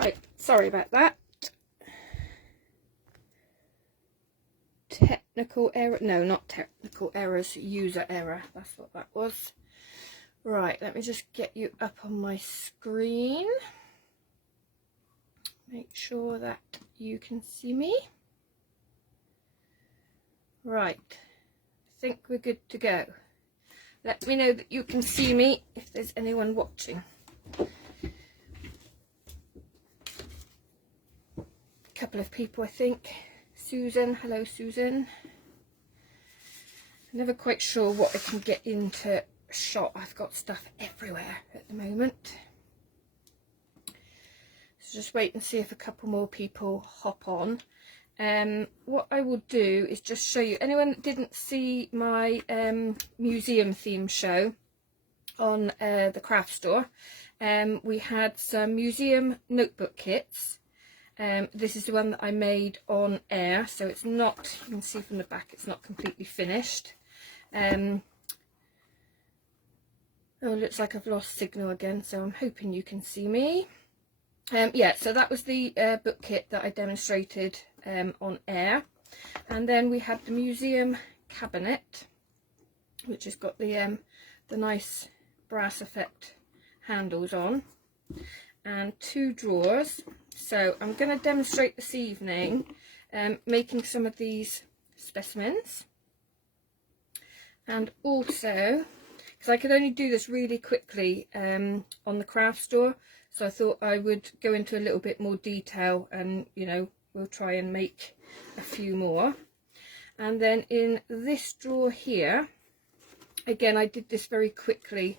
Right, sorry about that. Technical error, no, not technical errors, user error, that's what that was. Right, let me just get you up on my screen. Make sure that you can see me. Right, I think we're good to go. Let me know that you can see me if there's anyone watching. A couple of people, I think. Susan, hello Susan. I'm never quite sure what I can get into shot. I've got stuff everywhere at the moment. So just wait and see if a couple more people hop on. What I will do is just show you, anyone that didn't see my museum theme show on the craft store, we had some museum notebook kits. This is the one that I made on air, so it's not, you can see from the back, it's not completely finished. Oh, it looks like I've lost signal again, so I'm hoping you can see me. Yeah, so that was the book kit that I demonstrated on air. And then we had the museum cabinet, which has got the nice brass effect handles on, and 2 drawers. So I'm going to demonstrate this evening making some of these specimens, and also because I could only do this really quickly on the craft store, so I thought I would go into a little bit more detail, and you know, we'll try and make a few more. And then in this drawer here, again, I did this very quickly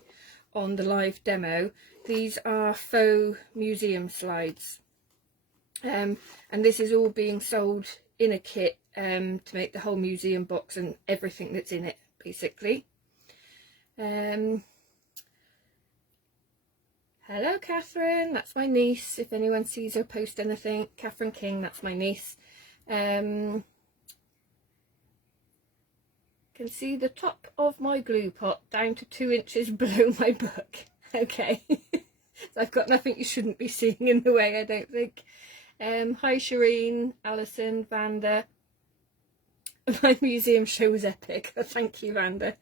on the live demo. These are faux museum slides, and this is all being sold in a kit to make the whole museum box and everything that's in it, basically. Hello Catherine, that's my niece. If anyone sees her post anything, Catherine King, that's my niece. Can see the top of my glue pot down to 2 inches below my book. Okay. So I've got nothing you shouldn't be seeing in the way, I don't think. Hi Shireen, Alison, Vanda. My museum show was epic. Thank you, Vanda.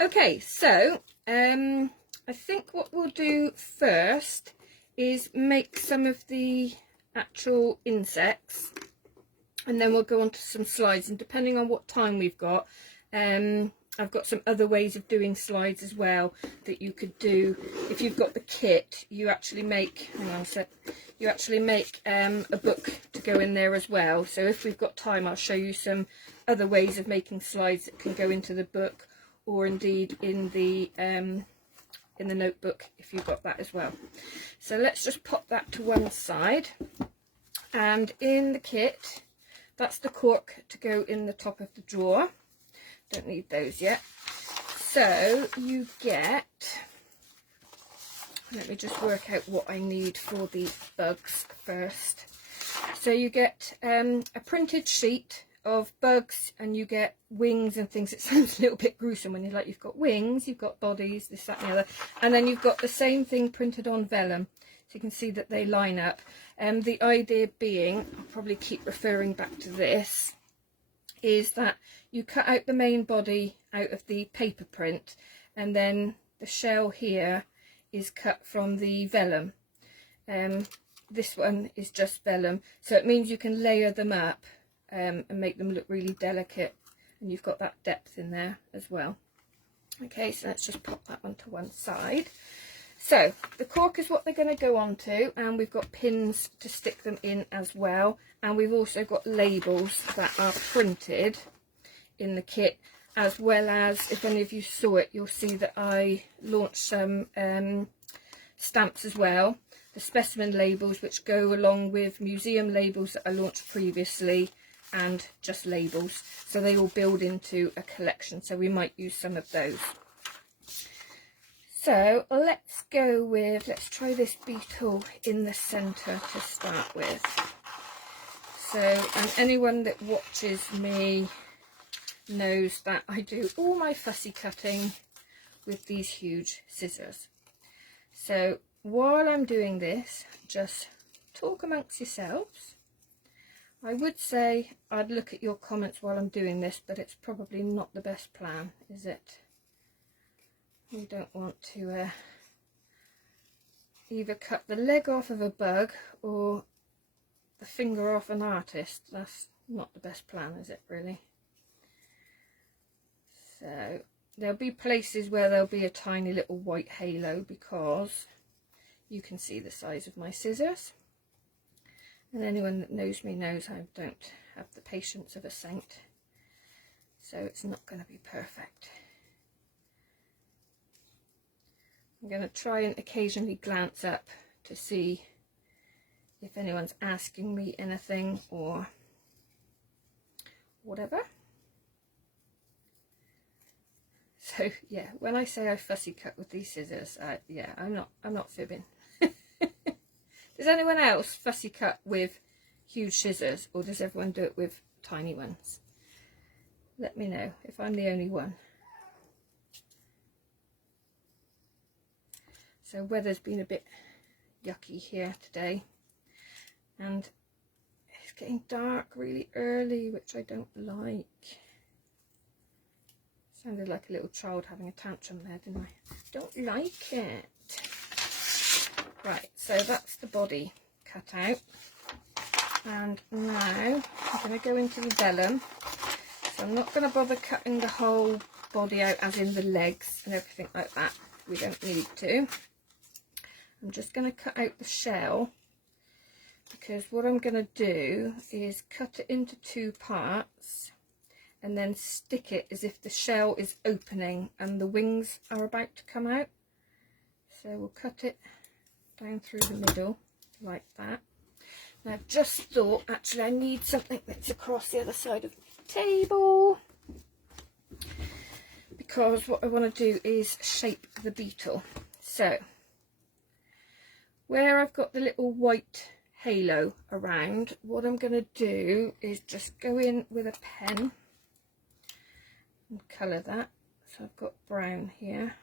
Okay, so I think what we'll do first is make some of the actual insects, and then we'll go on to some slides, and depending on what time we've got, I've got some other ways of doing slides as well that you could do. If you've got the kit, you actually make, hang on a sec, you actually make a book to go in there as well. So if we've got time, I'll show you some other ways of making slides that can go into the book, or indeed in the notebook if you've got that as well. So let's just pop that to one side. And in the kit, that's the cork to go in the top of the drawer. Don't need those yet. So you get, let me just work out what I need for the bugs first. So you get a printed sheet of bugs, and you get wings and things. It sounds a little bit gruesome when you're like, you've got wings, you've got bodies, this, that and the other, and then you've got the same thing printed on vellum, so you can see that they line up. The idea being, I'll probably keep referring back to this, is that you cut out the main body out of the paper print, and then the shell here is cut from the vellum. This one is just vellum, so it means you can layer them up and make them look really delicate, and you've got that depth in there as well. Okay, so let's just pop that one to one side. So the cork is what they're going to go on to, and we've got pins to stick them in as well, and we've also got labels that are printed in the kit, as well as, if any of you saw it, you'll see that I launched some stamps as well, the specimen labels, which go along with museum labels that I launched previously, and just labels, so they all build into a collection, so we might use some of those. So let's go with, let's try this beetle in the centre to start with. So, and anyone that watches me knows that I do all my fussy cutting with these huge scissors. So while I'm doing this, just talk amongst yourselves. I would say I'd look at your comments while I'm doing this, but it's probably not the best plan, is it? We don't want to either cut the leg off of a bug or the finger off an artist. That's not the best plan, is it, really? So there'll be places where there'll be a tiny little white halo because you can see the size of my scissors. And anyone that knows me knows I don't have the patience of a saint. So it's not going to be perfect. I'm going to try and occasionally glance up to see if anyone's asking me anything or whatever. So yeah, when I say I fussy cut with these scissors, yeah, I'm not fibbing. Does anyone else fussy cut with huge scissors, or does everyone do it with tiny ones? Let me know if I'm the only one. So weather's been a bit yucky here today, and it's getting dark really early, which I don't like. Sounded like a little child having a tantrum there, didn't I? Don't like it. Right, so that's the body cut out. And now I'm going to go into the vellum. So I'm not going to bother cutting the whole body out, as in the legs and everything like that. We don't need to. I'm just going to cut out the shell, because what I'm going to do is cut it into 2 parts and then stick it as if the shell is opening and the wings are about to come out. So we'll cut it down through the middle like that. Now I've just thought, actually I need something that's across the other side of the table, because what I want to do is shape the beetle. So where I've got the little white halo around, what I'm going to do is just go in with a pen and colour that. So I've got brown here.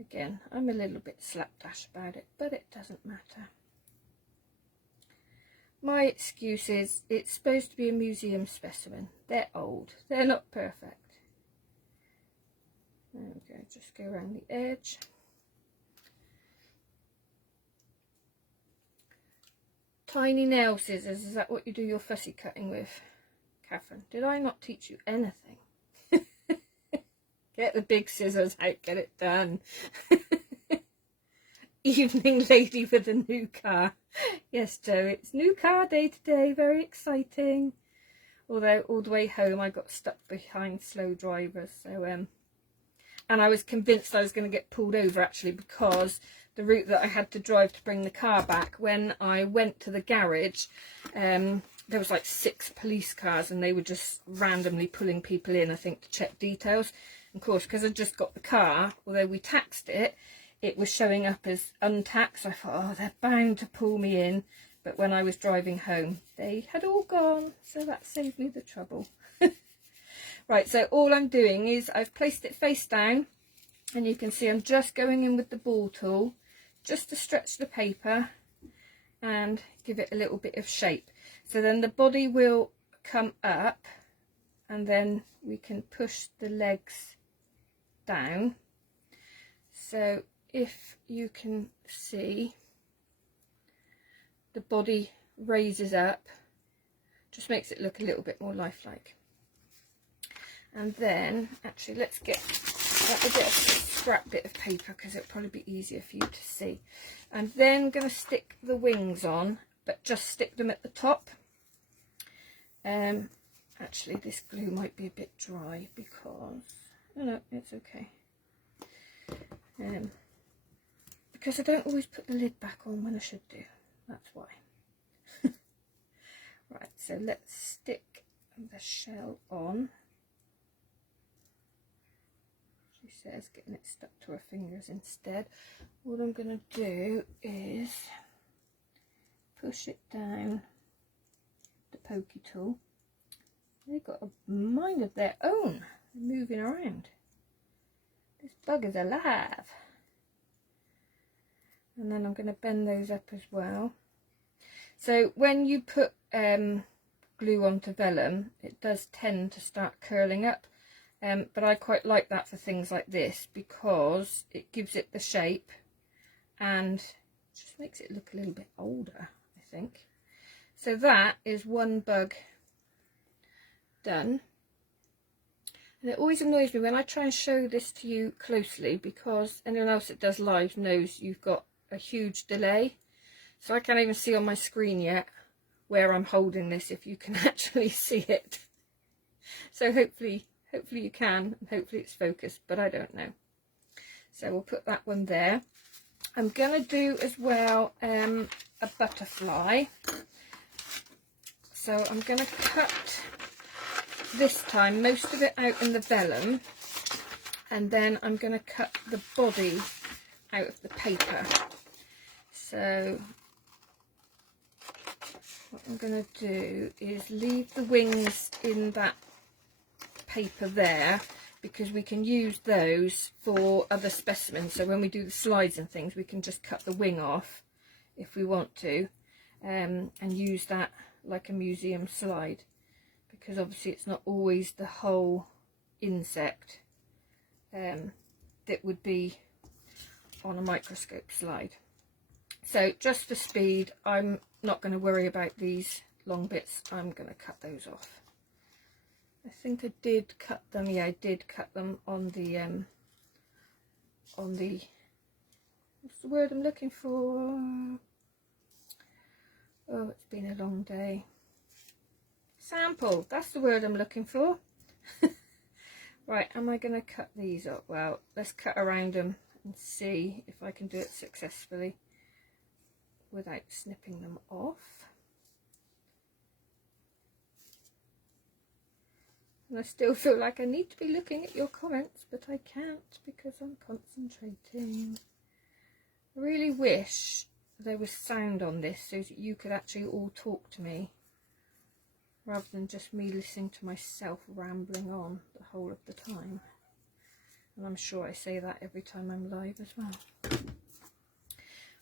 Again, I'm a little bit slapdash about it, but it doesn't matter. My excuse is it's supposed to be a museum specimen. They're old. They're not perfect. There we go. Just go around the edge. Tiny nail scissors. Is that what you do your fussy cutting with, Catherine? Did I not teach you anything? Get the big scissors out, get it done. Evening lady with a new car. Yes, Joe, it's new car day today, very exciting. Although all the way home I got stuck behind slow drivers, so and I was convinced I was going to get pulled over, actually, because the route that I had to drive to bring the car back, when I went to the garage, there was like 6 police cars and they were just randomly pulling people in, I think, to check details. Of course, because I just got the car, although we taxed it, it was showing up as untaxed. I thought, oh, they're bound to pull me in. But when I was driving home, they had all gone. So that saved me the trouble. Right, so all I'm doing is I've placed it face down. And you can see I'm just going in with the ball tool, just to stretch the paper and give it a little bit of shape. So then the body will come up, and then we can push the legs down. So if you can see, the body raises up, just makes it look a little bit more lifelike. And then, actually, let's get a bit of scrap bit of paper, because it'll probably be easier for you to see. I'm then going to stick the wings on, but just stick them at the top. Actually, this glue might be a bit dry, because no, it's okay. Because I don't always put the lid back on when I should do. That's why. Right, so let's stick the shell on. She says getting it stuck to her fingers instead. What I'm going to do is push it down the pokey tool. They've got a mind of their own, moving around. This bug is alive. And then I'm going to bend those up as well. So when you put glue onto vellum, it does tend to start curling up, but I quite like that for things like this because it gives it the shape and just makes it look a little bit older, I think. So that is one bug done. And it always annoys me when I try and show this to you closely, because anyone else that does live knows you've got a huge delay. So I can't even see on my screen yet where I'm holding this, if you can actually see it. So hopefully you can, and hopefully it's focused, but I don't know. So we'll put that one there. I'm going to do as well a butterfly. So I'm going to cut this time most of it out in the vellum, and then I'm going to cut the body out of the paper. So what I'm going to do is leave the wings in that paper there, because we can use those for other specimens. So when we do the slides and things, we can just cut the wing off if we want to, and use that like a museum slide, because obviously it's not always the whole insect that would be on a microscope slide. So just for speed, I'm not going to worry about these long bits. I'm going to cut those off. I think I did cut them. Yeah, I did cut them on the what's the word I'm looking for? Oh, it's been a long day. Sample, that's the word I'm looking for. Right, am I going to cut these up? Well, let's cut around them and see if I can do it successfully without snipping them off. And I still feel like I need to be looking at your comments, but I can't because I'm concentrating. I really wish there was sound on this so that you could actually all talk to me, rather than just me listening to myself rambling on the whole of the time. And I'm sure I say that every time I'm live as well.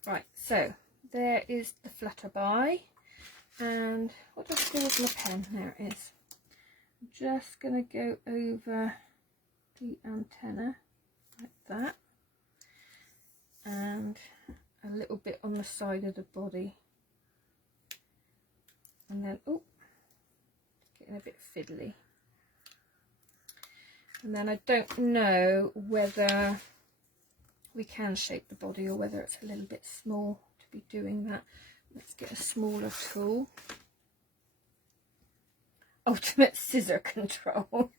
Right, so there is the flutterby. And what do I do with my pen? There it is. I'm just going to go over the antenna like that. And a little bit on the side of the body. And then, oh, getting a bit fiddly. And then I don't know whether we can shape the body or whether it's a little bit small to be doing that. Let's get a smaller tool. Ultimate scissor control.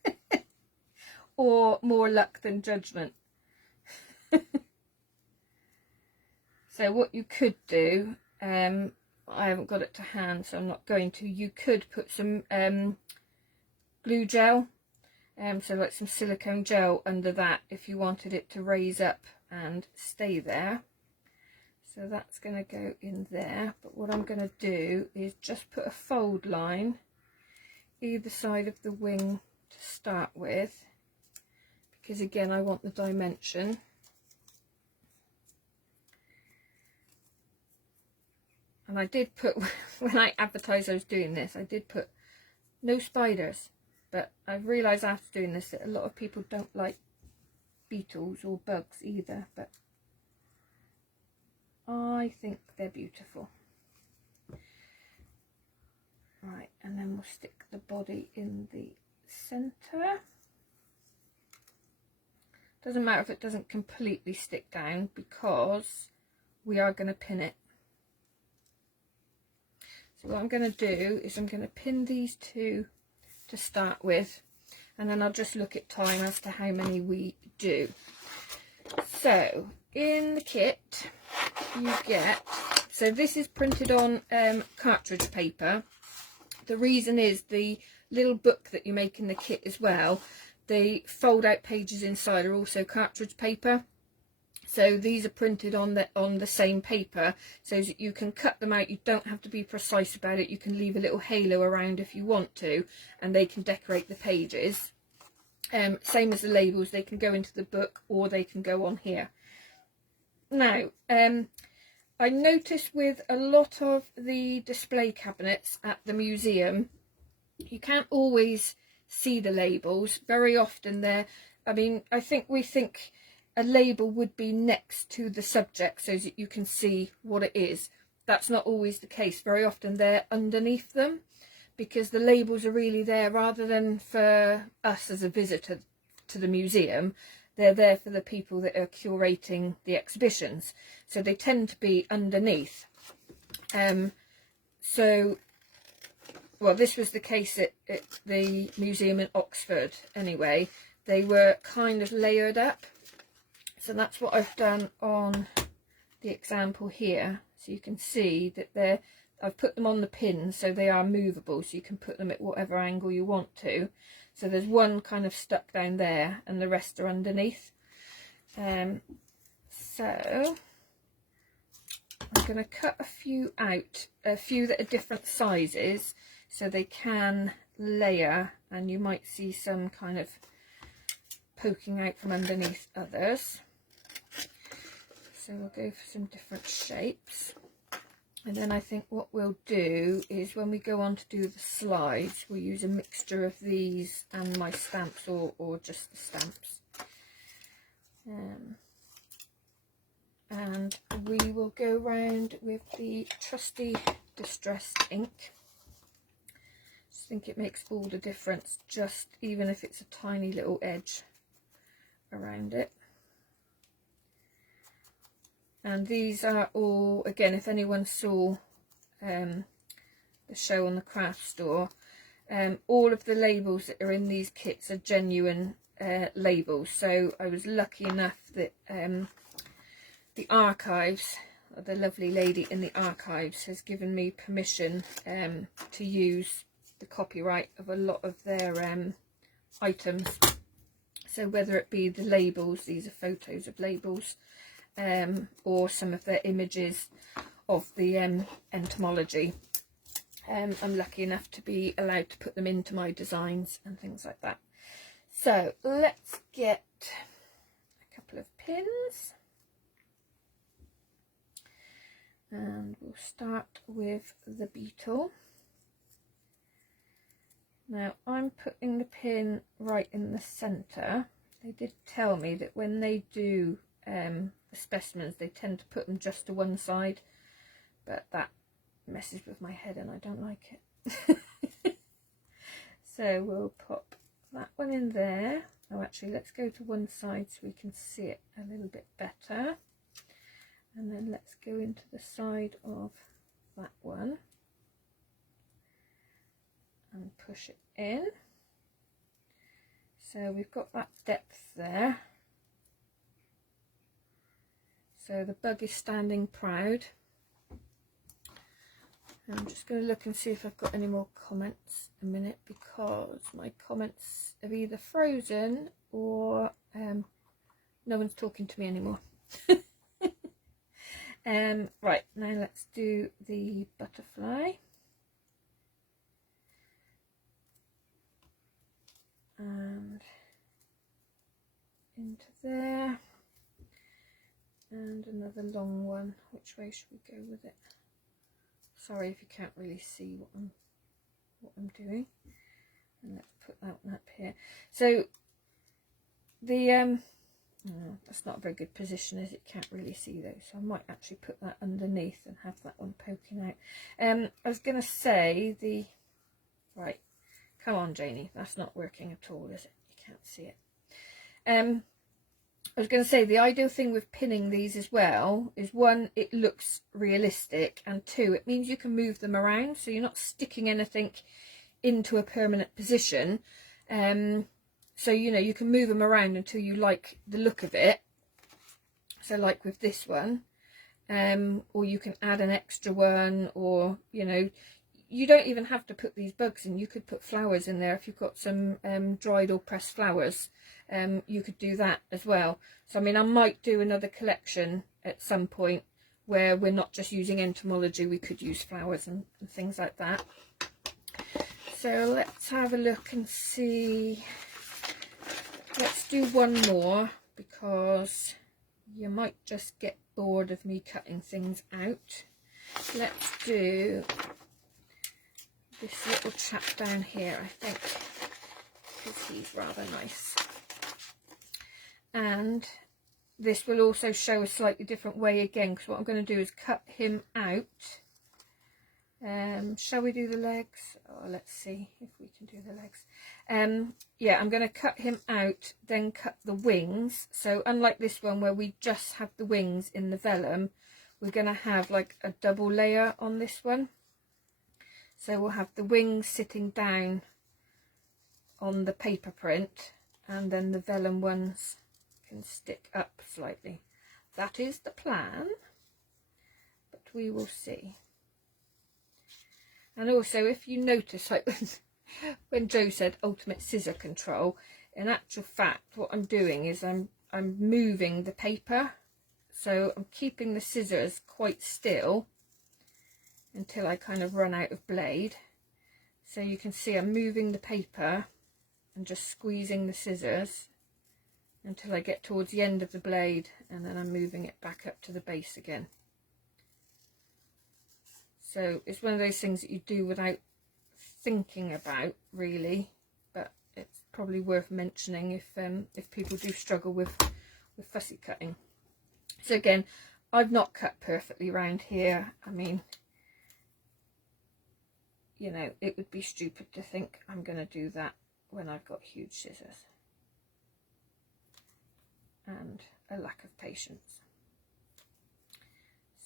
Or more luck than judgment. So what you could do, I haven't got it to hand, so I'm not going to. You could put some glue gel, so like some silicone gel under that if you wanted it to raise up and stay there. So that's going to go in there. But what I'm going to do is just put a fold line either side of the wing to start with, because again I want the dimension. And I did put, when I advertised I was doing this, I did put no spiders, but I've realised after doing this that a lot of people don't like beetles or bugs either, but I think they're beautiful. Right, and then we'll stick the body in the centre. Doesn't matter if it doesn't completely stick down, because we are going to pin it. So what I'm going to do is I'm going to pin these two to start with, and then I'll just look at time as to how many we do. So in the kit you get, so this is printed on cartridge paper. The reason is the little book that you make in the kit as well, the fold out pages inside are also cartridge paper. So these are printed on the same paper, so that you can cut them out. You don't have to be precise about it. You can leave a little halo around if you want to, and they can decorate the pages. Same as the labels, they can go into the book or they can go on here. Now, I noticed with a lot of the display cabinets at the museum, you can't always see the labels. Very often they're, I mean, I think we think a label would be next to the subject so that you can see what it is. That's not always the case. Very often they're underneath them, because the labels are really there rather than for us as a visitor to the museum. They're there for the people that are curating the exhibitions, so they tend to be underneath. So, well, this was the case at the museum in Oxford anyway. They were kind of layered up, so that's what I've done on the example here. So you can see that I've put them on the pins so they are movable, so you can put them at whatever angle you want to. So there's one kind of stuck down there and the rest are underneath. So I'm going to cut a few out, a few that are different sizes, so they can layer, and you might see some kind of poking out from underneath others. So we'll go for some different shapes, and then I think what we'll do is when we go on to do the slides, we'll use a mixture of these and my stamps, or just the stamps. And we will go round with the trusty distressed ink. I think it makes all the difference, just even if it's a tiny little edge around it. And these are all, again, if anyone saw the show on the craft store, all of the labels that are in these kits are genuine labels. So I was lucky enough that the archives, or the lovely lady in the archives, has given me permission to use the copyright of a lot of their items. So whether it be the labels, these are photos of labels, or some of their images of the entomology. I'm lucky enough to be allowed to put them into my designs and things like that. So let's get a couple of pins, and we'll start with the beetle. Now I'm putting the pin right in the centre. They did tell me that when they do the specimens, they tend to put them just to one side, but that messes with my head and I don't like it. So we'll pop that one in there. Oh, actually, let's go to one side so we can see it a little bit better, and then let's go into the side of that one and push it in. So we've got that depth there. So the bug is standing proud. I'm just going to look and see if I've got any more comments a minute, because my comments have either frozen or no one's talking to me anymore. Right, now let's do the butterfly. And into there. And another long one. Which way should we go with it? Sorry if you can't really see what I'm doing. And let's put that one up here. So the that's not a very good position, as it can't really see those. So I might actually put that underneath and have that one poking out. I was going to say right. Come on, Janie. That's not working at all, is it? You can't see it. I was going to say, the ideal thing with pinning these as well is, one, it looks realistic, and two, it means you can move them around, so you're not sticking anything into a permanent position. So, you know, you can move them around until you like the look of it. So like with this one, or you can add an extra one, or, you know, you don't even have to put these bugs in. You could put flowers in there if you've got some dried or pressed flowers. You could do that as well. So I mean, I might do another collection at some point where we're not just using entomology, we could use flowers and things like that. So let's have a look and see. Let's do one more, because you might just get bored of me cutting things out. Let's do this little chap down here, I think, because he's rather nice. And this will also show a slightly different way again, because what I'm going to do is cut him out. Shall we do the legs? Oh, let's see if we can do the legs. Yeah, I'm going to cut him out, then cut the wings. So unlike this one where we just have the wings in the vellum, we're going to have like a double layer on this one. So we'll have the wings sitting down on the paper print, and then the vellum ones can stick up slightly. That is the plan, but we will see. And also, if you notice, like when Joe said ultimate scissor control, in actual fact what I'm doing is I'm moving the paper, so I'm keeping the scissors quite still until I kind of run out of blade. So you can see I'm moving the paper and just squeezing the scissors until I get towards the end of the blade, and then I'm moving it back up to the base again. So it's one of those things that you do without thinking about, really, but it's probably worth mentioning if people do struggle with fussy cutting. So again, I've not cut perfectly round here. I mean, you know, it would be stupid to think I'm going to do that when I've got huge scissors and a lack of patience.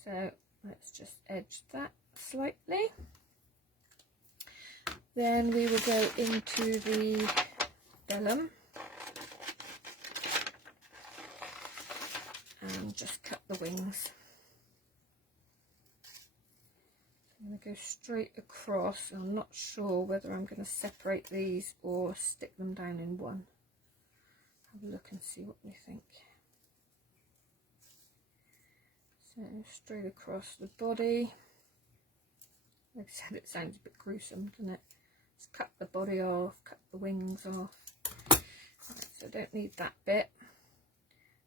So let's just edge that slightly. Then we will go into the vellum and just cut the wings. I'm going to go straight across. I'm not sure whether I'm going to separate these or stick them down in one. Have a look and see what we think. So straight across the body. Like I said, it sounds a bit gruesome, doesn't it? Let's cut the body off, cut the wings off. Right, so I don't need that bit.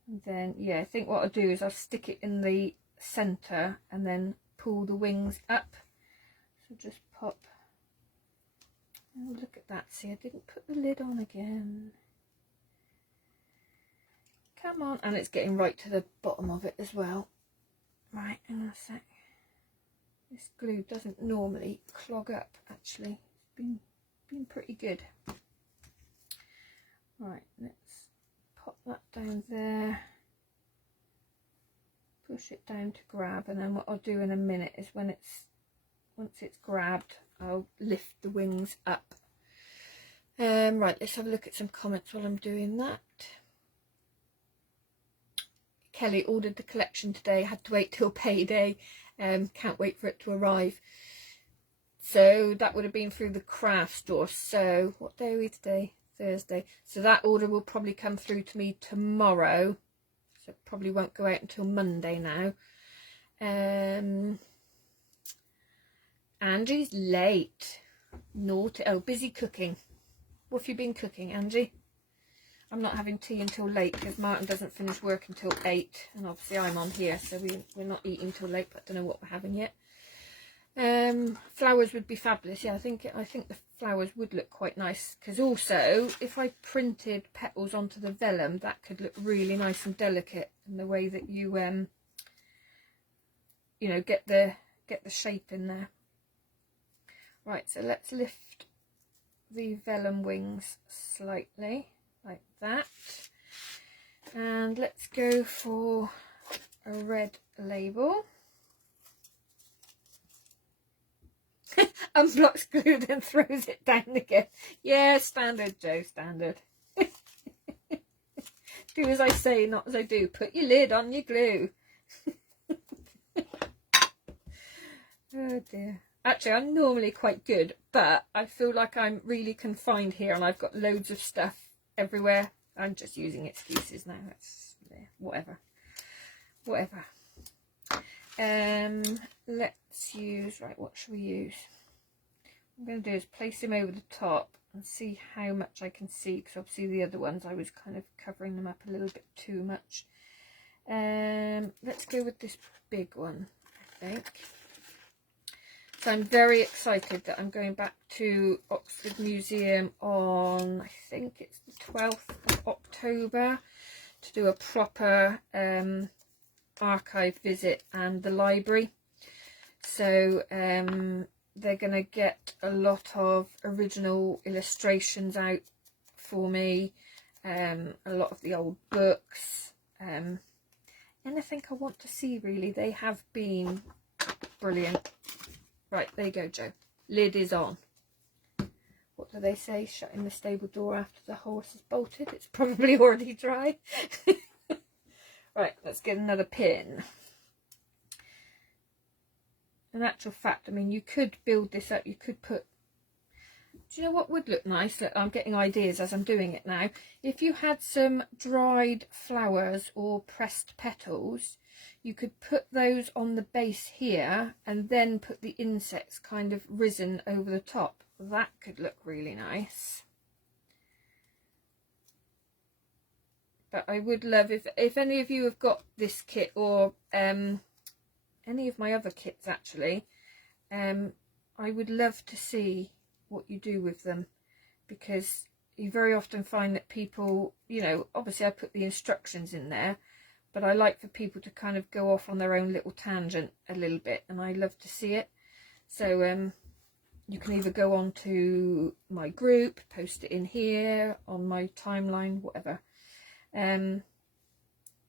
And then, yeah, I think what I'll do is I'll stick it in the centre and then pull the wings up. So just pop. Oh, look at that. See, I didn't put the lid on again. Come on. And it's getting right to the bottom of it as well. Right, hang on a sec. This glue doesn't normally clog up, actually. It's been pretty good. Right, let's pop that down there. Push it down to grab, and then what I'll do in a minute is once it's grabbed, I'll lift the wings up. Right, let's have a look at some comments while I'm doing that. Kelly ordered the collection today, had to wait till payday. Can't wait for it to arrive. So that would have been through the craft store. So what day are we today? Thursday. So that order will probably come through to me tomorrow. So it probably won't go out until Monday now. Angie's late. Naughty. Oh, busy cooking. What have you been cooking, Angie? I'm not having tea until late because Martin doesn't finish work until 8, and obviously I'm on here, so we're not eating till late, but I don't know what we're having yet. Flowers would be fabulous. Yeah, I think the flowers would look quite nice, because also if I printed petals onto the vellum, that could look really nice and delicate in the way that you you know, get the shape in there. Right, so let's lift the vellum wings slightly like that, and let's go for a red label. Unblocks glue, then throws it down again. Yeah, standard, Joe, standard. Do as I say, not as I do. Put your lid on your glue. Oh dear. Actually, I'm normally quite good, but I feel like I'm really confined here and I've got loads of stuff everywhere. I'm just using excuses now. It's whatever. Let's use, right, what should we use? What I'm going to do is place him over the top and see how much I can see, because obviously the other ones I was kind of covering them up a little bit too much. Let's go with this big one, I think. So I'm very excited that I'm going back to Oxford Museum on, I think it's the 12th of October, to do a proper archive visit and the library. So they're going to get a lot of original illustrations out for me, a lot of the old books, anything I want to see really. They have been brilliant. Right, there you go, Joe. Lid is on. What do they say? Shutting the stable door after the horse is bolted. It's probably already dry. Right, let's get another pin. In actual fact, I mean, you could build this up. You could put... Do you know what would look nice? Look, I'm getting ideas as I'm doing it now. If you had some dried flowers or pressed petals, you could put those on the base here and then put the insects kind of risen over the top. That could look really nice. But I would love, if any of you have got this kit, or any of my other kits actually, I would love to see what you do with them, because you very often find that people, you know, obviously I put the instructions in there, but I like for people to kind of go off on their own little tangent a little bit, and I love to see it. So you can either go on to my group, post it in here, on my timeline, whatever. And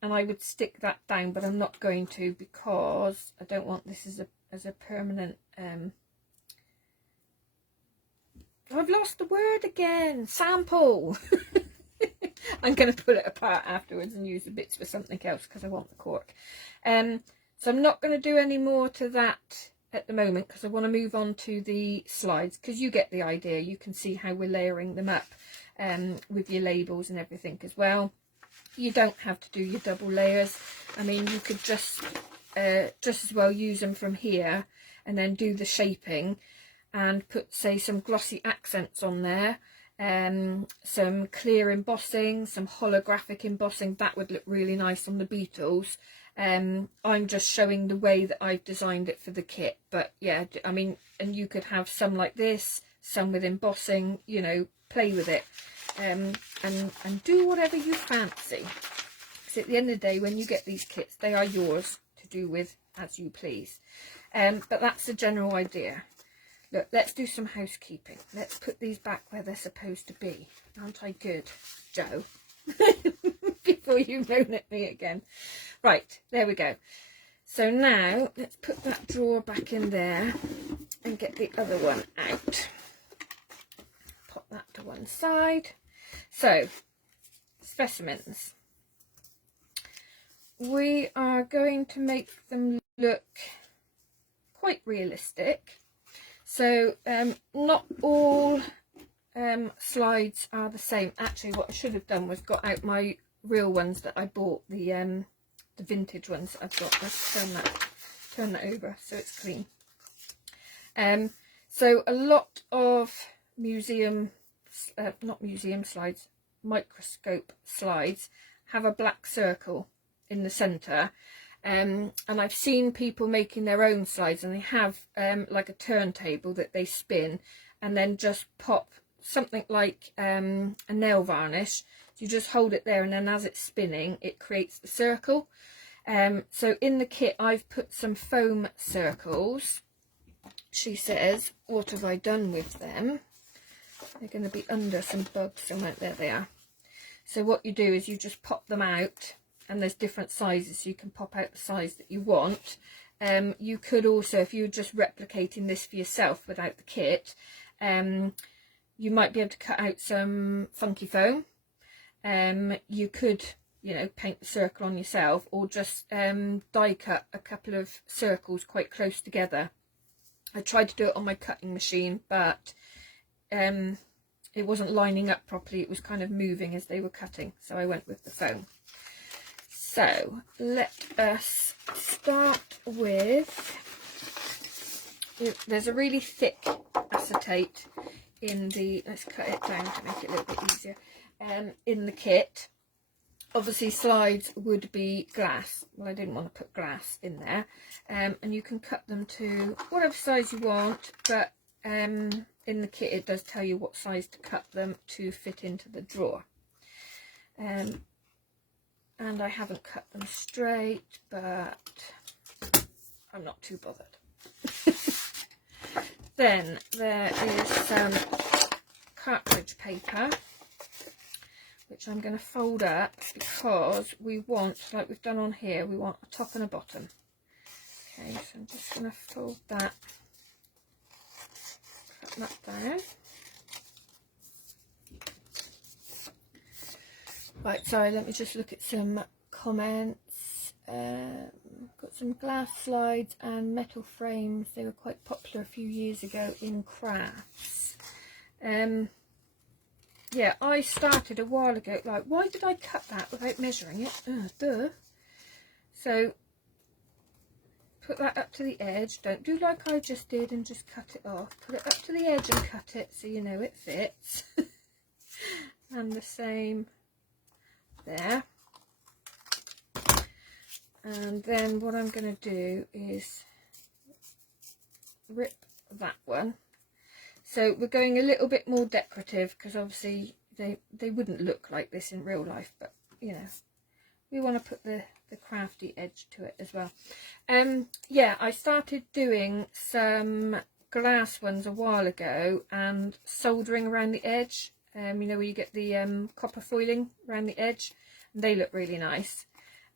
I would stick that down, but I'm not going to, because I don't want this as a permanent... I've lost the word again. Sample. I'm going to pull it apart afterwards and use the bits for something else, because I want the cork. So I'm not going to do any more to that at the moment, because I want to move on to the slides, because you get the idea. You can see how we're layering them up with your labels and everything as well. You don't have to do your double layers. I mean, you could just as well use them from here and then do the shaping and put, say, some glossy accents on there, some clear embossing, some holographic embossing. That would look really nice on the beetles. I'm just showing the way that I've designed it for the kit, but yeah, I mean, and you could have some like this, some with embossing, you know, play with it, and do whatever you fancy. So at the end of the day, when you get these kits, they are yours to do with as you please. But that's the general idea. Look, let's do some housekeeping. Let's put these back where they're supposed to be. Aren't I good, Joe? Before you moan at me again. Right, there we go. So now let's put that drawer back in there and get the other one out. Pop that to one side. So, specimens. We are going to make them look quite realistic. So not all slides are the same. Actually, what I should have done was got out my real ones that I bought, the vintage ones that I've got. Let's turn that over so it's clean. So a lot of not museum slides, microscope slides have a black circle in the centre. And I've seen people making their own slides, and they have like a turntable that they spin and then just pop something like a nail varnish. So you just hold it there, and then as it's spinning it creates the circle. So in the kit I've put some foam circles. She says, what have I done with them? They're going to be under some bugs somewhere. There they are. So what you do is you just pop them out, and there's different sizes, so you can pop out the size that you want. You could also, if you're just replicating this for yourself without the kit, you might be able to cut out some funky foam. You could, you know, paint the circle on yourself, or just die cut a couple of circles quite close together. I tried to do it on my cutting machine, but it wasn't lining up properly. It was kind of moving as they were cutting, so I went with the foam. So let us start with, there's a really thick acetate in the, let's cut it down to make it a little bit easier, in the kit. obviously slides would be glass. Well, I didn't want to put glass in there. And you can cut them to whatever size you want, but in the kit it does tell you what size to cut them to fit into the drawer. And I haven't cut them straight, but I'm not too bothered. Then there is some cartridge paper, which I'm going to fold up because we want, like we've done on here, we want a top and a bottom. Okay, so I'm just going to fold that, cut that down. Right, sorry, let me just look at some comments. Got some glass slides and metal frames. They were quite popular a few years ago in crafts. Yeah, I started a while ago, like, why did I cut that without measuring it? Duh. So, put that up to the edge. Don't do like I just did and just cut it off. Put it up to the edge and cut it so you know it fits. And the same there. And then what I'm going to do is rip that one. So we're going a little bit more decorative because obviously they wouldn't look like this in real life, but you know, we want to put the crafty edge to it as well. Yeah, I started doing some glass ones a while ago and soldering around the edge. You know, where you get the copper foiling around the edge, and they look really nice.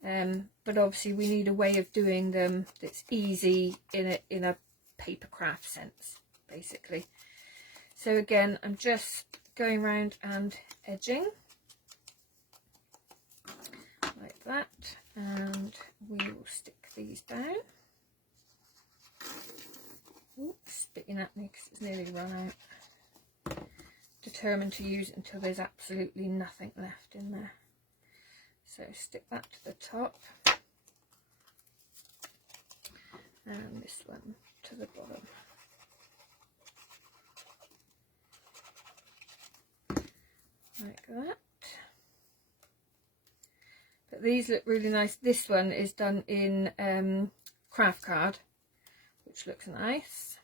But obviously we need a way of doing them that's easy in a paper craft sense, basically. So again, I'm just going around and edging like that, and we will stick these down. Oops, spitting at me because it's nearly run out. Determined to use it until there's absolutely nothing left in there. So stick that to the top, and this one to the bottom. Like that. But these look really nice. This one is done in craft card, which looks nice.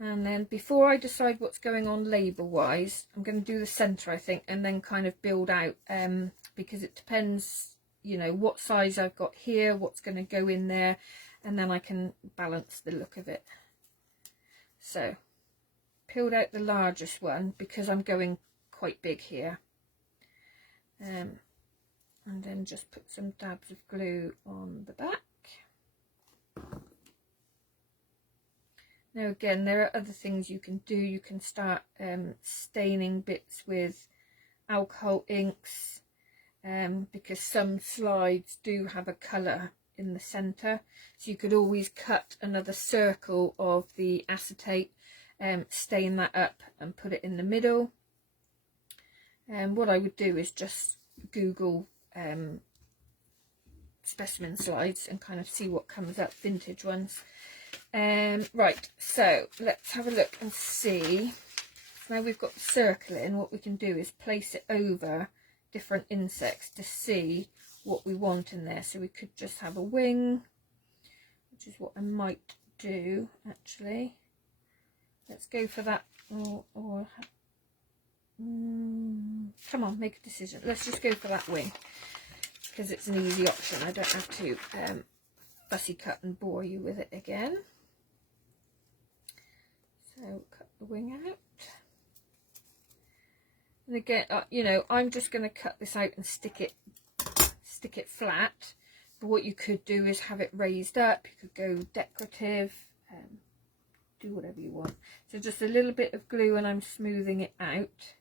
And then before I decide what's going on label wise, I'm going to do the centre, I think, and then kind of build out, because it depends, you know, what size I've got here, what's going to go in there, and then I can balance the look of it. So peeled out the largest one because I'm going quite big here, and then just put some dabs of glue on the back. Now again, there are other things you can do. You can start staining bits with alcohol inks, because some slides do have a colour in the centre. So you could always cut another circle of the acetate, stain that up and put it in the middle. And what I would do is just Google specimen slides and kind of see what comes up, vintage ones. Right, so let's have a look and see. Now we've got the circle in, what we can do is place it over different insects to see what we want in there. So we could just have a wing, which is what I might do actually. Let's go for that, or come on, make a decision. Let's just go for that wing because it's an easy option. I don't have to fussy cut and bore you with it again. So cut the wing out, and again, you know, I'm just going to cut this out and stick it flat. But what you could do is have it raised up. You could go decorative, do whatever you want. So just a little bit of glue and I'm smoothing it out.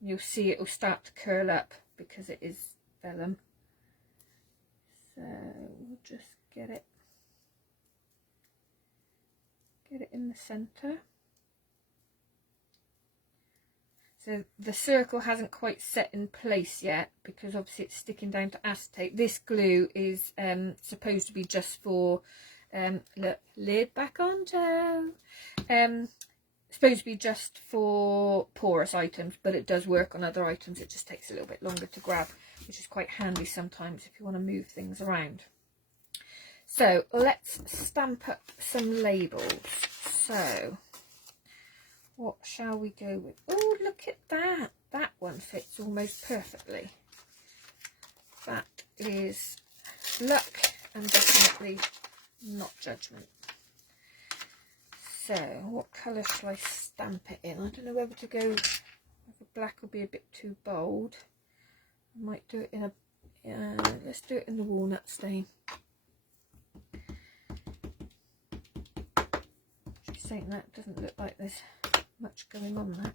You'll see it will start to curl up because it is vellum. So we'll just get it in the centre. So the circle hasn't quite set in place yet because obviously it's sticking down to acetate. This glue is supposed to be just for look, lid back on, Joe. supposed to be just for porous items, but it does work on other items. It just takes a little bit longer to grab, which is quite handy sometimes if you want to move things around. So let's stamp up some labels. So what shall we go with? Oh, look at that. That one fits almost perfectly. That is luck and definitely not judgment. So what colour shall I stamp it in? I don't know whether to go, whether black will be a bit too bold. I might do it in a, let's do it in the walnut stain. Just saying that doesn't look like there's much going on there.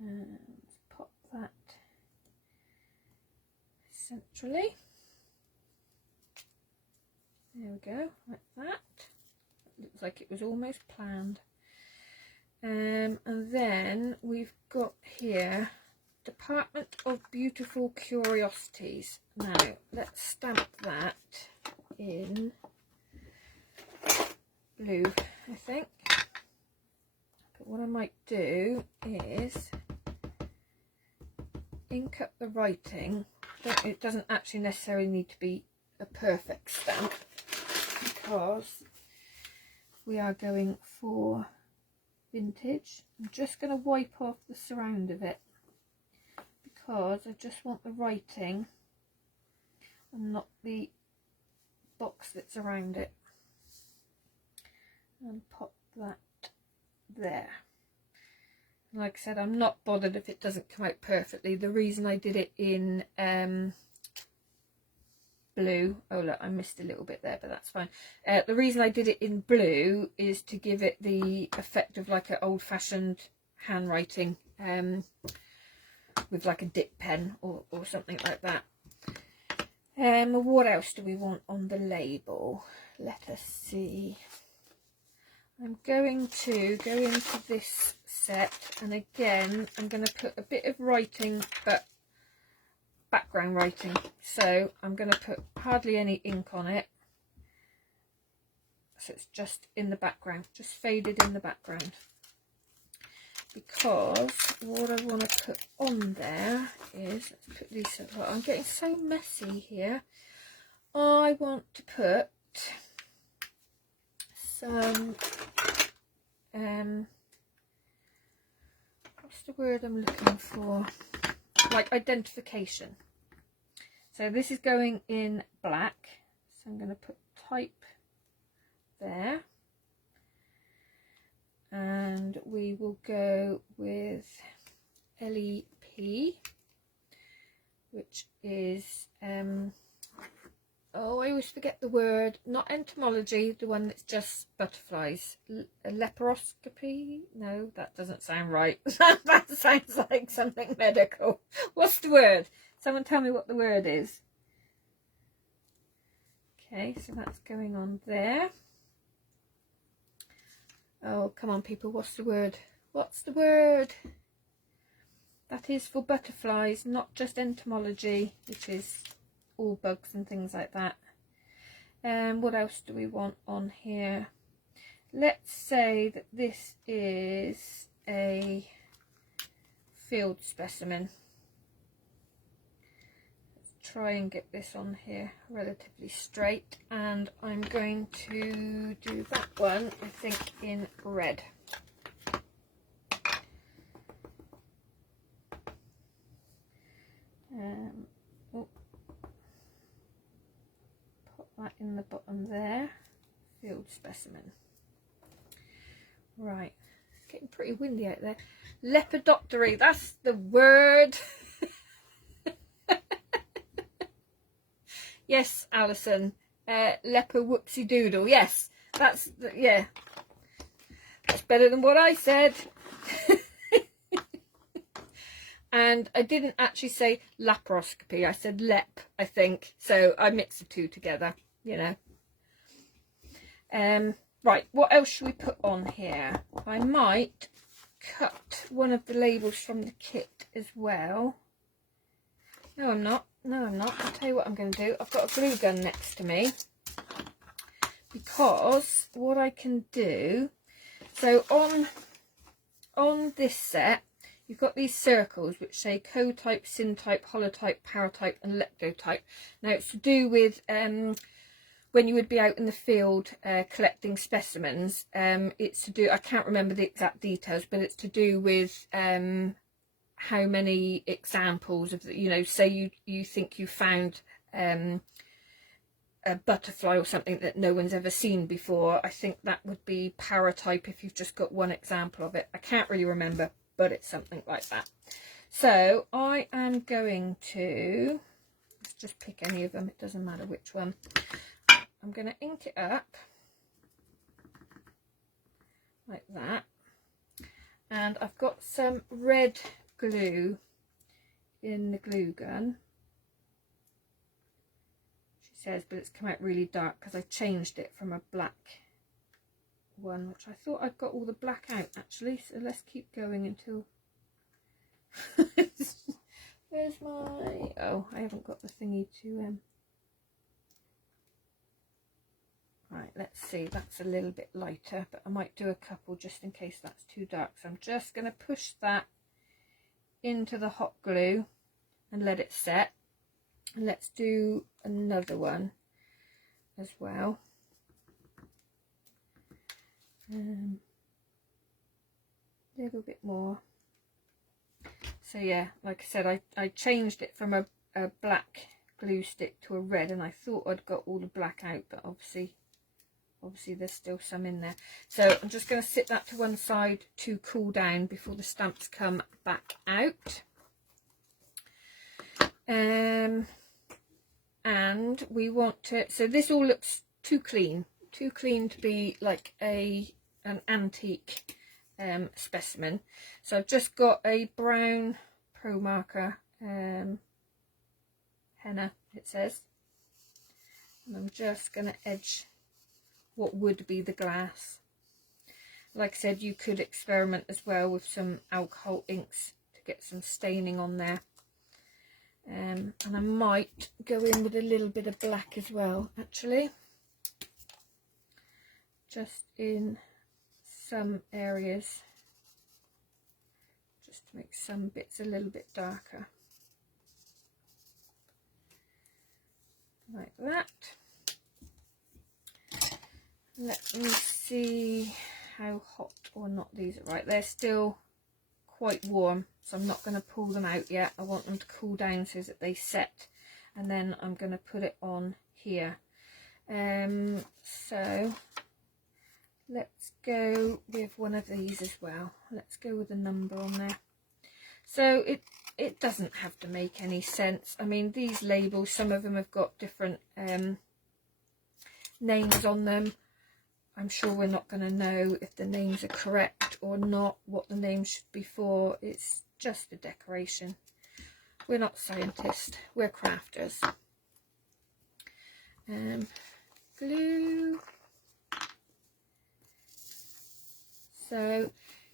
And pop that centrally. There we go, like that. Looks like it was almost planned. And then we've got here Department of Beautiful Curiosities. Now let's stamp that in blue, I think. But what I might do is ink up the writing. It doesn't actually necessarily need to be a perfect stamp, because we are going for vintage. I'm just going to wipe off the surround of it, because I just want the writing and not the box that's around it. And pop that there. Like I said, I'm not bothered if it doesn't come out perfectly. The reason I did it in blue, oh look, I missed a little bit there, but that's fine. The reason I did it in blue is to give it the effect of like an old-fashioned handwriting, with like a dip pen or something like that. What else do we want on the label? Let us see. I'm going to go into this set, and again I'm going to put a bit of writing, but background writing. So I'm going to put hardly any ink on it, so it's just in the background, just faded in the background, because what I want to put on there is, let's put these, I'm getting so messy here. I want to put some what's the word I'm looking for, like identification. So this is going in black, so I'm going to put type there, and we will go with LEP, which is oh, I always forget the word, not entomology, the one that's just butterflies. Leproscopy? No, that doesn't sound right. That sounds like something medical. What's the word? Someone tell me what the word is. Okay, so that's going on there. Oh, come on people, what's the word? What's the word? That is for butterflies, not just entomology, which is all bugs and things like that. What else do we want on here? Let's say that this is a field specimen. Let's try and get this on here relatively straight, and I'm going to do that one, I think, in red. Put that in the bottom there, field specimen. Right, it's getting pretty windy out there. Lepidoptery, that's the word. Yes, Alison, leper whoopsie doodle. Yes, that's yeah, that's better than what I said. And I didn't actually say laparoscopy, I said lep, I think. So I mixed the two together, you know. Right, what else should we put on here? I might cut one of the labels from the kit as well. No, I'm not. No, I'm not. I'll tell you what I'm going to do. I've got a glue gun next to me, because what I can do So on this set, you've got these circles which say co-type, syntype, holotype, paratype and leptotype. Now it's to do with when you would be out in the field collecting specimens. It's to do, I can't remember the exact details, but it's to do with how many examples of the, you know, say you think you found a butterfly or something that no one's ever seen before. I think that would be paratype if you've just got one example of it. I can't really remember, but it's something like that. So I am going to, let's just pick any of them, it doesn't matter which one. I'm going to ink it up like that, and I've got some red glue in the glue gun, she says, but it's come out really dark because I changed it from a black one, which I thought I'd got all the black out actually, so let's keep going until where's my, oh, I haven't got the thingy to right, let's see, that's a little bit lighter, but I might do a couple just in case that's too dark. So I'm just going to push that into the hot glue and let it set. And let's do another one as well. A little bit more. So yeah, like I said, I changed it from a black glue stick to a red, and I thought I'd got all the black out, but obviously there's still some in there. So I'm just going to sit that to one side to cool down before the stamps come back out. And we want to, so this all looks too clean to be like an antique specimen. So I've just got a brown Pro Marker henna, it says, and I'm just going to edge what would be the glass. Like I said, you could experiment as well with some alcohol inks to get some staining on there. And I might go in with a little bit of black as well, actually, just in some areas, just to make some bits a little bit darker, like that. Let me see how hot or not these are. Right, they're still quite warm, so I'm not going to pull them out yet. I want them to cool down so that they set, and then I'm going to put it on here. So let's go with one of these as well. Let's go with a number on there. So it doesn't have to make any sense. I mean, these labels, some of them have got different names on them. I'm sure we're not going to know if the names are correct or not, what the name should be for. It's just a decoration. We're not scientists, we're crafters. Glue. So,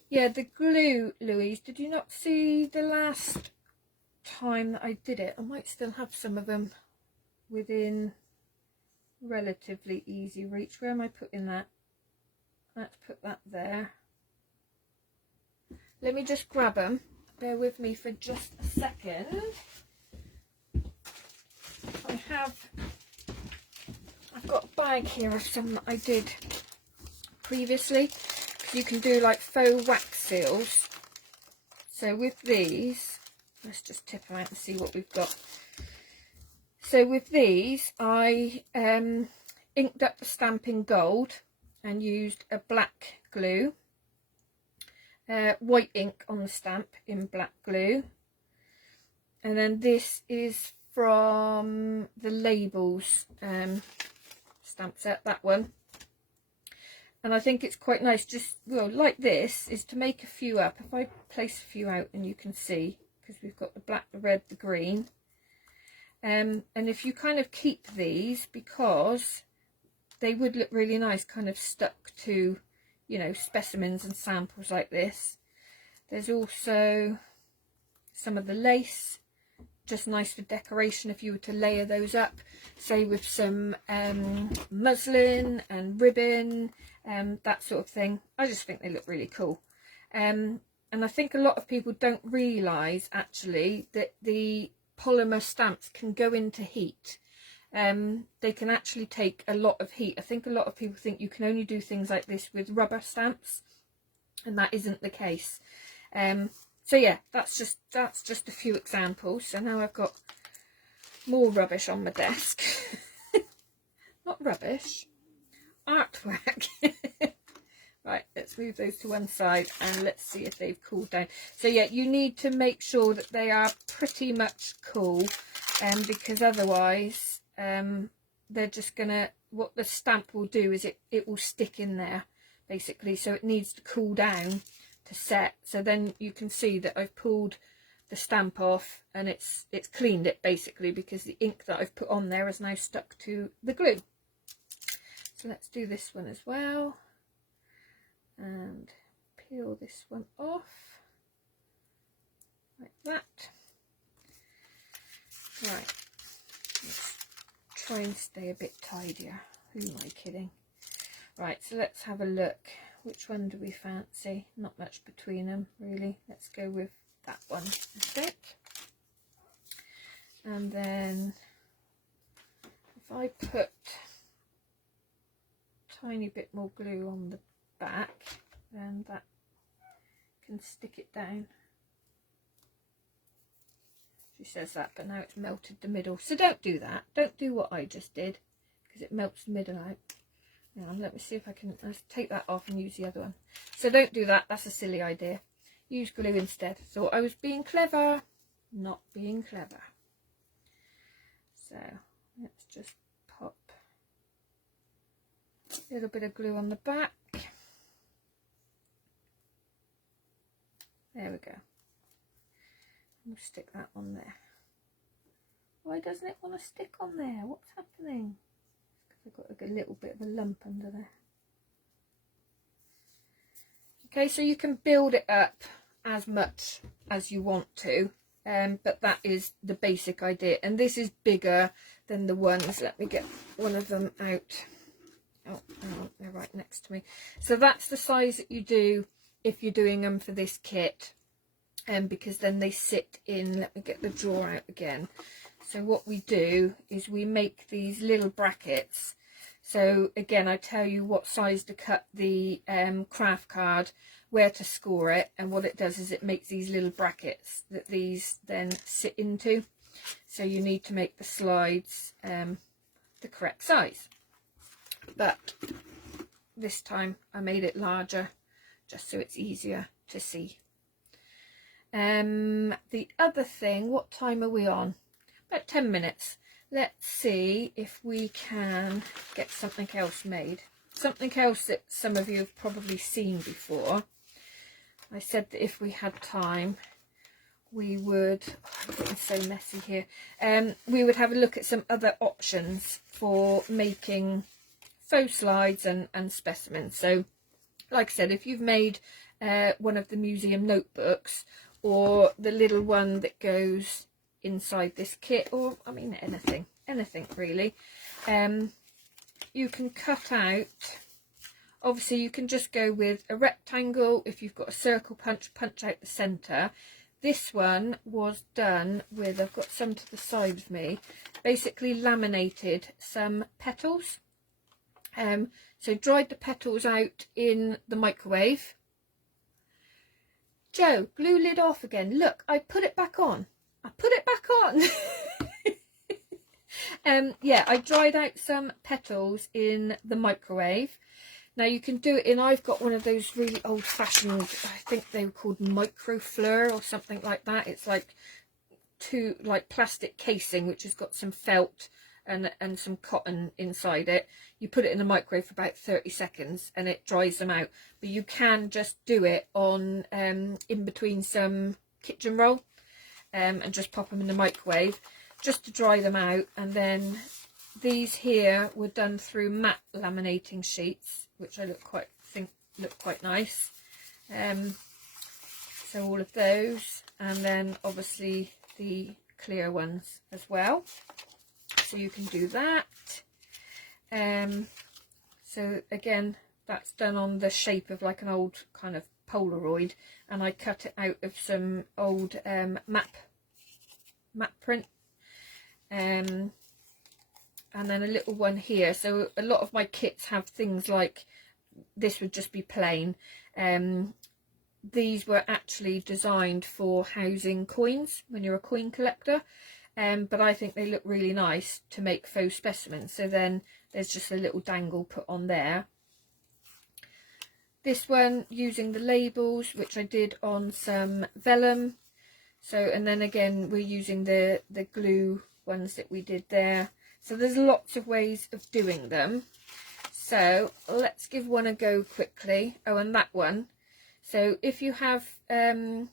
yeah, the glue, Louise, did you not see the last time that I did it? I might still have some of them within relatively easy reach. Where am I putting that? Let's put that there. Let me just grab them. Bear with me for just a second. I've got a bag here of some that I did previously. You can do like faux wax seals. So with these, let's just tip them out and see what we've got. So with these, I inked up the stamp in gold and used a black glue, white ink on the stamp in black glue, and then this is from the Labels stamp set, that one. And I think it's quite nice, just, well, like this, is to make a few up. If I place a few out, and you can see, because we've got the black, the red, the green. And if you kind of keep these, because they would look really nice kind of stuck to, you know, specimens and samples like this. There's also some of the lace just nice for decoration if you were to layer those up, say with some muslin and ribbon, that sort of thing. I just think they look really cool. And I think a lot of people don't realise actually that the polymer stamps can go into heat. They can actually take a lot of heat. I think a lot of people think you can only do things like this with rubber stamps, and that isn't the case. So yeah, that's just a few examples. So now I've got more rubbish on my desk. Not rubbish, artwork. Right, let's move those to one side and let's see if they've cooled down. So yeah, you need to make sure that they are pretty much cool, because otherwise they're just gonna, what the stamp will do is it will stick in there basically. So it needs to cool down to set. So then you can see that I've pulled the stamp off and it's cleaned it basically, because the ink that I've put on there is now stuck to the glue. So let's do this one as well and peel this one off like that. Right, let's try and stay a bit tidier. Who am I kidding? Right, so let's have a look. Which one do we fancy? Not much between them really. Let's go with that one, I think. And then if I put a tiny bit more glue on the back, then that can stick it down. She says that, but now it's melted the middle. So don't do that. Don't do what I just did, because it melts the middle out. Now, let me see if I can take that off and use the other one. So don't do that. That's a silly idea. Use glue instead. Thought I was being clever. Not being clever. So let's just pop a little bit of glue on the back. There we go. We'll stick that on there. Why doesn't it want to stick on there? What's happening? I've got a little bit of a lump under there. Okay, so you can build it up as much as you want to, but that is the basic idea. And this is bigger than the ones. Let me get one of them out. Oh, hang on, they're right next to me. So that's the size that you do if you're doing them for this kit, because then they sit in. Let me get the drawer out again. So what we do is we make these little brackets. So again, I tell you what size to cut the craft card, where to score it, and what it does is it makes these little brackets that these then sit into. So you need to make the slides the correct size. But this time I made it larger just so it's easier to see. The other thing, what time are we on? About 10 minutes. Let's see if we can get something else made. Something else that some of you have probably seen before. I said that if we had time, we would, oh, I'm getting so messy here, we would have a look at some other options for making faux slides and specimens. So, like I said, if you've made one of the museum notebooks, or the little one that goes inside this kit, or I mean anything really, you can cut out, obviously you can just go with a rectangle. If you've got a circle punch out the centre. This one was done with, I've got some to the side of me, basically laminated some petals. So dried the petals out in the microwave. Joe, glue lid off again. Look, I put it back on. I put it back on. Yeah, I dried out some petals in the microwave. Now you can do it in, I've got one of those really old-fashioned, I think they were called microfleur or something like that. It's like plastic casing which has got some felt and some cotton inside it. You put it in the microwave for about 30 seconds and it dries them out. But you can just do it on in between some kitchen roll and just pop them in the microwave just to dry them out. And then these here were done through matte laminating sheets, which I think look quite nice. So all of those, and then obviously the clear ones as well, so you can do that. So again, that's done on the shape of like an old kind of Polaroid, and I cut it out of some old map print, and then a little one here. So a lot of my kits have things like this would just be plain. These were actually designed for housing coins when you're a coin collector, but I think they look really nice to make faux specimens. So then there's just a little dangle put on there. This one using the labels, which I did on some vellum. So, and then again we're using the glue ones that we did there. So there's lots of ways of doing them. So let's give one a go quickly. Oh, and that one. So if you have any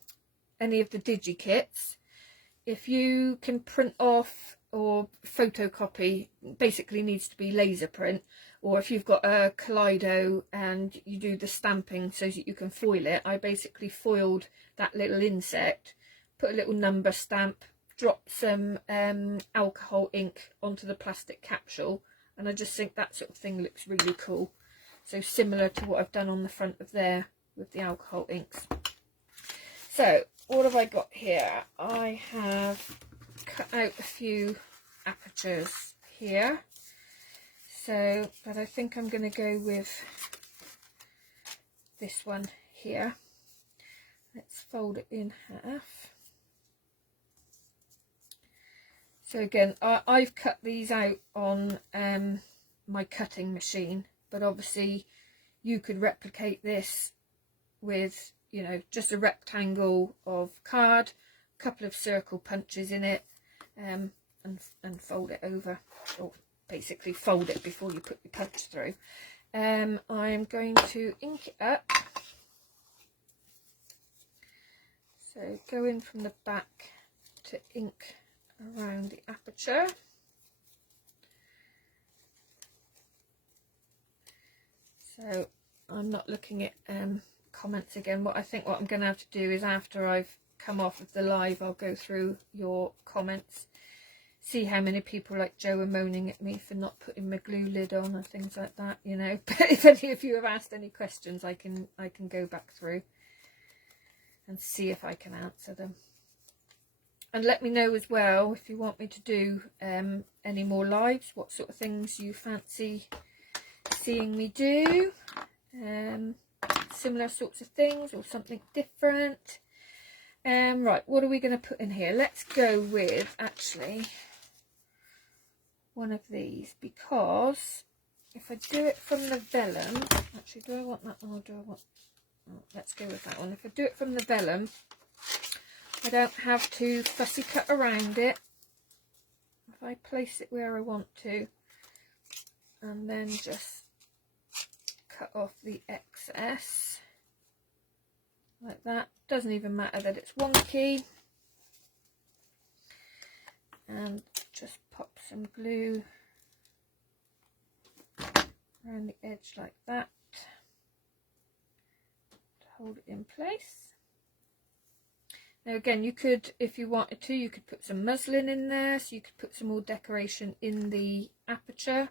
of the digi kits, if you can print off or photocopy, basically needs to be laser print, or if you've got a Kaleido and you do the stamping so that you can foil it, I basically foiled that little insect, put a little number stamp, dropped some alcohol ink onto the plastic capsule, and I just think that sort of thing looks really cool. So similar to what I've done on the front of there with the alcohol inks. So what have I got here? I have cut out a few apertures here. So, but I think I'm going to go with this one here. Let's fold it in half. So again, I've cut these out on my cutting machine, but obviously you could replicate this with, you know, just a rectangle of card, a couple of circle punches in it, and fold it over, or basically fold it before you put your punch through. I'm going to ink it up. So go in from the back to ink around the aperture. So I'm not looking at comments again. What I'm going to have to do is, after I've come off of the live, I'll go through your comments, see how many people like Joe are moaning at me for not putting my glue lid on and things like that, you know. But if any of you have asked any questions, I can go back through and see if I can answer them. And let me know as well if you want me to do any more lives, what sort of things you fancy seeing me do. Similar sorts of things or something different. Right, what are we going to put in here? Let's go with actually one of these, because if I do it from the vellum, actually, do I want that one or do I want, oh, let's go with that one. If I do it from the vellum, I don't have to fussy cut around it. If I place it where I want to, and then just cut off the excess like that, doesn't even matter that it's wonky, and just pop some glue around the edge like that to hold it in place. Now again, you could, if you wanted to, you could put some muslin in there, so you could put some more decoration in the aperture.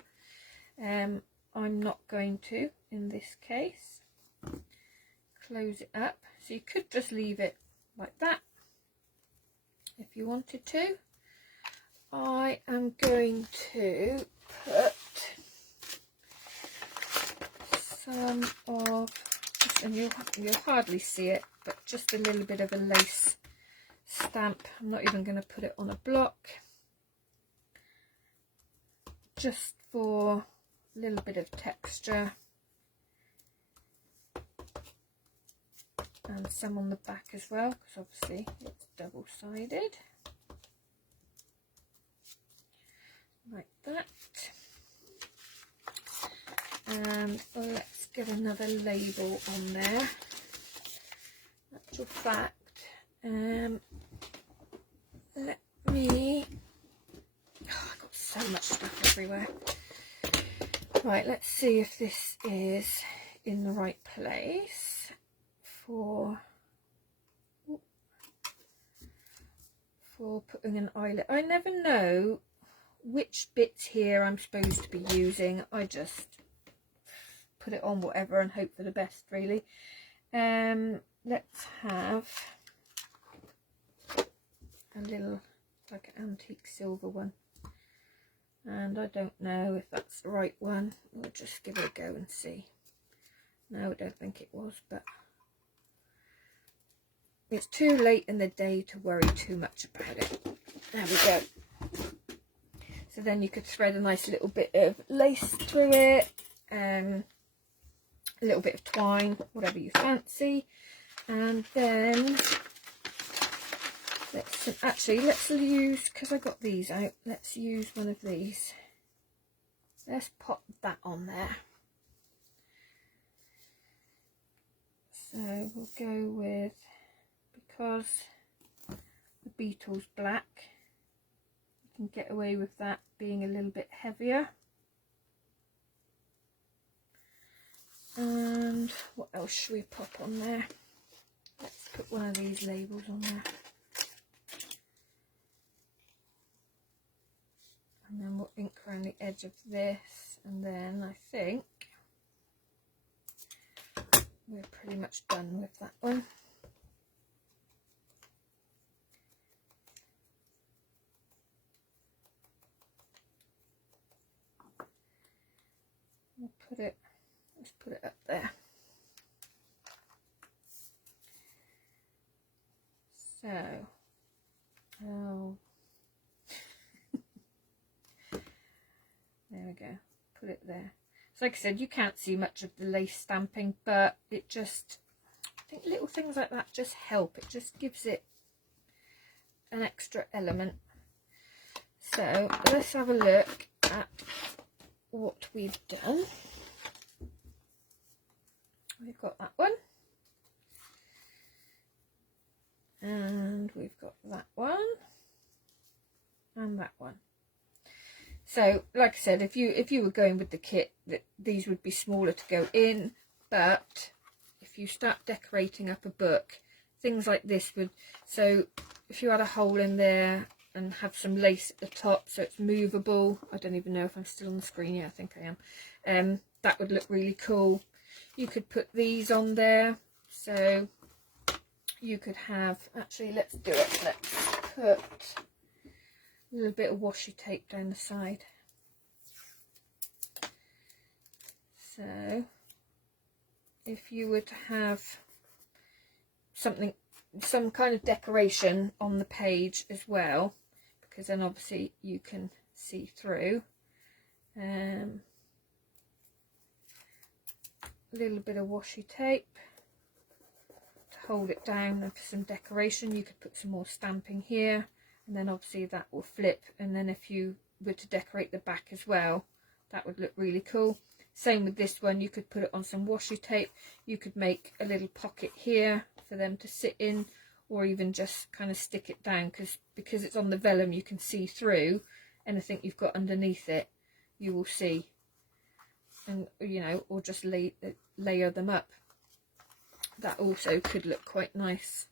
I'm not going to in this case. Close it up, so you could just leave it like that if you wanted to. I am going to put some of, and you'll hardly see it, but just a little bit of a lace stamp. I'm not even going to put it on a block, just for a little bit of texture, and some on the back as well, because obviously it's double-sided like that. And let's get another label on there. Actual fact, let me, oh, I've got so much stuff everywhere. Right, let's see if this is in the right for putting an eyelet. I never know which bits here I'm supposed to be using. I just put it on whatever and hope for the best, really. Let's have a little, like an antique silver one, and I don't know if that's the right one. We'll just give it a go and see. No, I don't think it was, but it's too late in the day to worry too much about it. There we go. So then you could thread a nice little bit of lace through it, a little bit of twine, whatever you fancy. And then let's use, because I got these out, let's use one of these. Let's pop that on there. So we'll go with, because the beetle's black, you can get away with that being a little bit heavier. And what else should we pop on there? Let's put one of these labels on there. And then we'll ink around the edge of this, and then I think we're pretty much done with that one. Let's put it up there. So, there we go, put it there. So like I said, you can't see much of the lace stamping, but it just, I think little things like that just help. It just gives it an extra element. So let's have a look at what we've done. We've got that one, and we've got that one, and that one. So like I said, if you were going with the kit, these would be smaller to go in, but if you start decorating up a book, things like this would, so if you had a hole in there and have some lace at the top so it's movable, I don't even know if I'm still on the screen. Yeah, I think I am. That would look really cool. You could put these on there, so you could have, actually let's do it, let's put a little bit of washi tape down the side. So if you were to have something, some kind of decoration on the page as well, because then obviously you can see through, a little bit of washi tape to hold it down, and for some decoration you could put some more stamping here, and then obviously that will flip, and then if you were to decorate the back as well, that would look really cool. Same with this one, you could put it on some washi tape, you could make a little pocket here for them to sit in, or even just kind of stick it down, because it's on the vellum you can see through anything you've got underneath it, you will see. And you know, or just layer them up. That also could look quite nice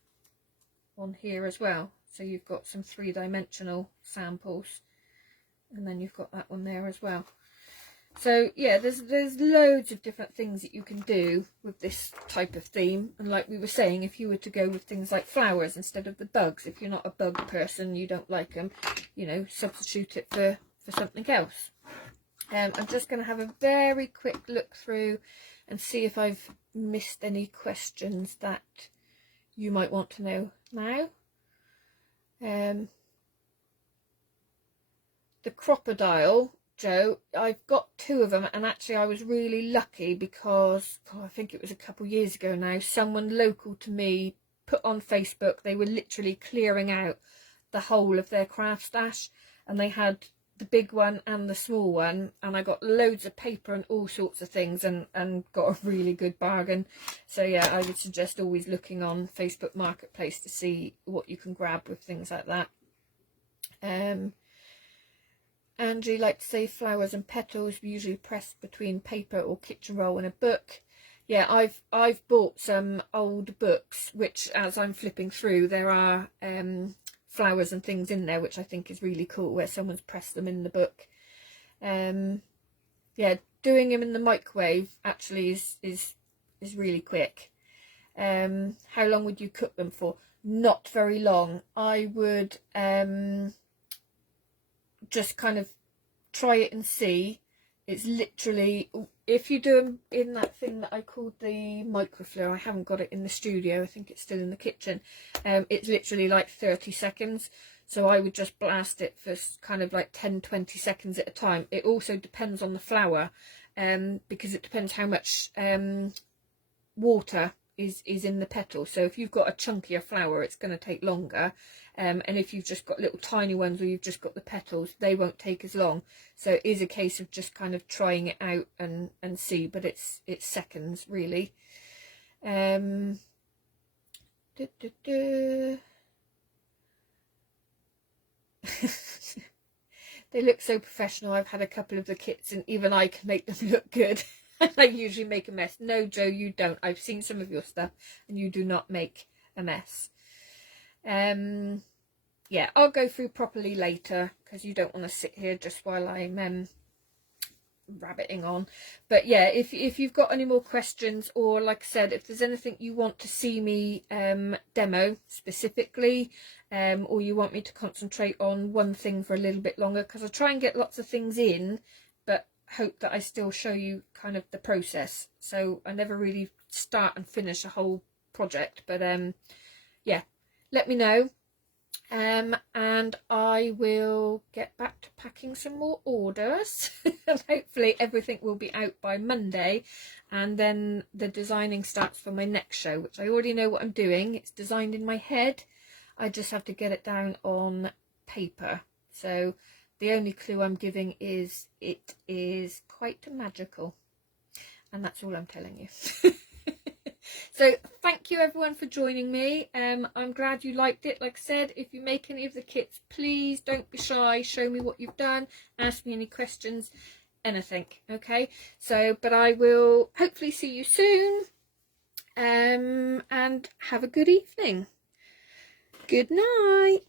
on here as well. So you've got some three-dimensional samples, and then you've got that one there as well. So yeah, there's loads of different things that you can do with this type of theme. And like we were saying, if you were to go with things like flowers instead of the bugs, if you're not a bug person, you don't like them, you know, substitute it for something else. I'm just going to have a very quick look through and see if I've missed any questions that you might want to know now. The crocodile, Joe, I've got two of them, and actually I was really lucky because I think it was a couple of years ago now, someone local to me put on Facebook, they were literally clearing out the whole of their craft stash, and they had the big one and the small one, and I got loads of paper and all sorts of things, and got a really good bargain. So yeah, I would suggest always looking on Facebook Marketplace to see what you can grab with things like that. Andrew liked to say flowers and petals usually pressed between paper or kitchen roll and a book. Yeah, I've bought some old books, which as I'm flipping through, there are flowers and things in there, which I think is really cool, where someone's pressed them in the book. Yeah, doing them in the microwave actually is really quick. How long would you cook them for? Not very long. I would just kind of try it and see. It's literally, if you do them in that thing that I called the microfleur, I haven't got it in the studio, I think it's still in the kitchen, it's literally like 30 seconds. So I would just blast it for kind of like 10-20 seconds at a time. It also depends on the flour, because it depends how much water is in the petal. So if you've got a chunkier flower, it's going to take longer, and if you've just got little tiny ones, or you've just got the petals, they won't take as long. So it is a case of just kind of trying it out and see, but it's seconds really. They look so professional. I've had a couple of the kits and even I can make them look good. I usually make a mess. No, Joe, you don't. I've seen some of your stuff and you do not make a mess. Yeah, I'll go through properly later, because you don't want to sit here just while I'm rabbiting on. But yeah, if you've got any more questions, or like I said, if there's anything you want to see me demo specifically, or you want me to concentrate on one thing for a little bit longer, because I try and get lots of things in, but hope that I still show you kind of the process. So I never really start and finish a whole project, but yeah, let me know. And I will get back to packing some more orders. And hopefully everything will be out by Monday, and then the designing starts for my next show, which I already know what I'm doing. It's designed in my head, I just have to get it down on paper. So the only clue I'm giving is it is quite magical, and that's all I'm telling you. So thank you everyone for joining me. I'm glad you liked it. Like I said, if you make any of the kits, please don't be shy. Show me what you've done. Ask me any questions, anything. Okay. So, but I will hopefully see you soon. And have a good evening. Good night.